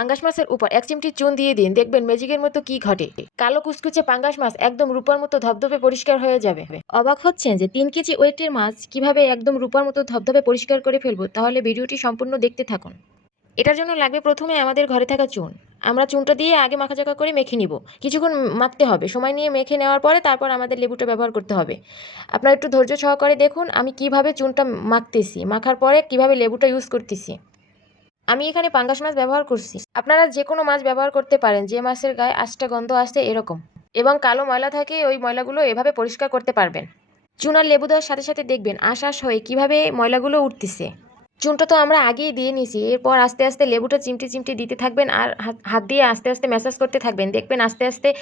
পাঙ্গাস মাছের উপর এক চিমটি চুন দিয়ে দিন, দেখবেন ম্যাজিকের মতো কি ঘটে। কালো কুচকুচে পাঙ্গাস মাছ একদম রূপার মতো ধবধবে পরিষ্কার হয়ে যাবে। অবাক হচ্ছেন যে তিন কেজি ওয়েটের মাছ কীভাবে একদম রূপার মতো ধবধবে পরিষ্কার করে ফেলব, তাহলে ভিডিওটি সম্পূর্ণ দেখতে থাকুন। এটার জন্য লাগবে প্রথমে আমাদের ঘরে থাকা চুন। আমরা চুনটা দিয়ে আগে মাখাচাকা করে মেখে নিব। কিছুক্ষণ মাখতে হবে। সময় নিয়ে মেখে নেওয়ার পরে তারপর আমাদের লেবুটা ব্যবহার করতে হবে। আপনারা একটু ধৈর্য সহকারে দেখুন আমি কীভাবে চুনটা মাখতেছি। মাখার পরে কীভাবে লেবুটা ইউজ করতেছি। আমি এখানে পাঙ্গাস মাছ ব্যবহার করছি। আপনারা যে কোনো মাছ ব্যবহার করতে পারেন, যে মাছের গায়ে আষ্টা গন্ধ আসছে এরকম। এবং কালো ময়লা থাকে, ওই ময়লাগুলো এভাবে পরিষ্কার করতে পারবেন। চুন আর লেবু দেওয়ার সাথে সাথে দেখবেন আশ আশ হয়ে কীভাবে ময়লাগুলো উঠতেছে। চুনটা তো আমরা আগেই দিয়ে নিয়েছি, এরপর আস্তে আস্তে লেবুটা চিমটি চিমটি দিতে থাকবেন আর হাত- দিয়ে আস্তে আস্তে ম্যাসাজ করতে থাকবেন। দেখবেন আস্তে আস্তে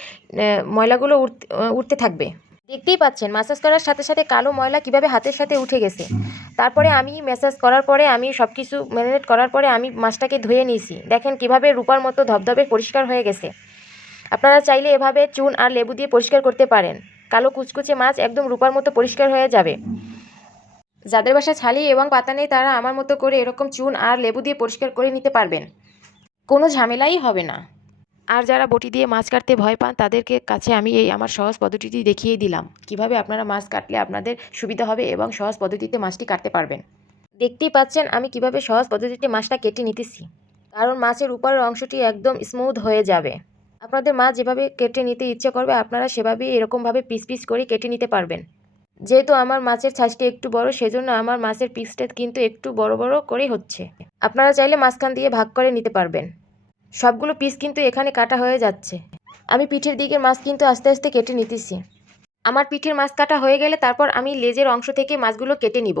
ময়লাগুলো উঠতে থাকবে। দেখতেই পাচ্ছেন ম্যাসাজ করার সাথে সাথে কালো ময়লা কীভাবে হাতের সাথে উঠে গেছে। তারপরে আমি ম্যাসাজ করার পরে আমি সব কিছু ম্যারিনেট করার পরে আমি মাছটাকে ধুয়ে নিয়েছি। দেখেন কীভাবে রূপার মতো ধবধবে পরিষ্কার হয়ে গেছে। আপনারা চাইলে এভাবে চুন আর লেবু দিয়ে পরিষ্কার করতে পারেন। কালো কুচকুচে মাছ একদম রূপার মতো পরিষ্কার হয়ে যাবে। যাদের বাসা ছালি এবং পাতা নেই, তারা আমার মতো করে এরকম চুন আর লেবু দিয়ে পরিষ্কার করে নিতে পারবেন। কোনো ঝামেলাই হবে না। আর যারা বটি দিয়ে মাছ কাটতে ভয় পান, তাদেরকে কাছে আমি এই আমার সহজ পদ্ধতিটি দেখিয়ে দিলাম। কীভাবে আপনারা মাছ কাটলে আপনাদের সুবিধা হবে এবং সহজ পদ্ধতিতে মাছটি কাটতে পারবেন? দেখতেই পাচ্ছেন, আমি কীভাবে সহজ পদ্ধতিতে মাছটা কেটে নিতেছি। কারণ মাছের উপরের অংশটি একদম স্মুথ হয়ে যাবে। আপনাদের মাছ যেভাবে কেটে নিতে ইচ্ছে করবে, আপনারা সেভাবেই এরকমভাবে পিস পিস করে কেটে নিতে পারবেন। যেহেতু আমার মাছের ছাঁচটি একটু বড়, সেজন্য আমার মাছের পিসটা কিন্তু একটু বড় বড় করেই হচ্ছে। আপনারা চাইলে মাঝখান দিয়ে ভাগ করে নিতে পারবেন। সবগুলো পিস কিন্তু এখানে কাটা হয়ে যাচ্ছে। আমি পিঠের দিকের মাছ কিন্তু আস্তে আস্তে কেটে নিতেছি। আমার পিঠের মাছ কাটা হয়ে গেলে তারপর আমি লেজের অংশ থেকে মাছগুলো কেটে নিব।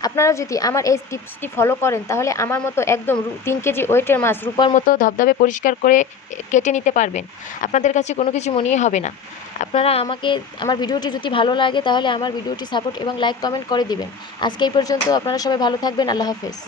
আপনারা যদি আমার এই টিপসটি ফলো করেন, তাহলে আমার মতো একদম তিন কেজি ওয়েটের মাছ রূপার মতো ধবধবে পরিষ্কার করে কেটে নিতে পারবেন। আপনাদের কাছে কোনো কিছু মনেই হবে না। আপনারা আমাকে, আমার ভিডিওটি যদি ভালো লাগে, তাহলে আমার ভিডিওটি সাপোর্ট এবং লাইক কমেন্ট করে দিবেন। আজকে এই পর্যন্ত আপনারা সবাই ভালো থাকবেন। আল্লাহ হাফেজ।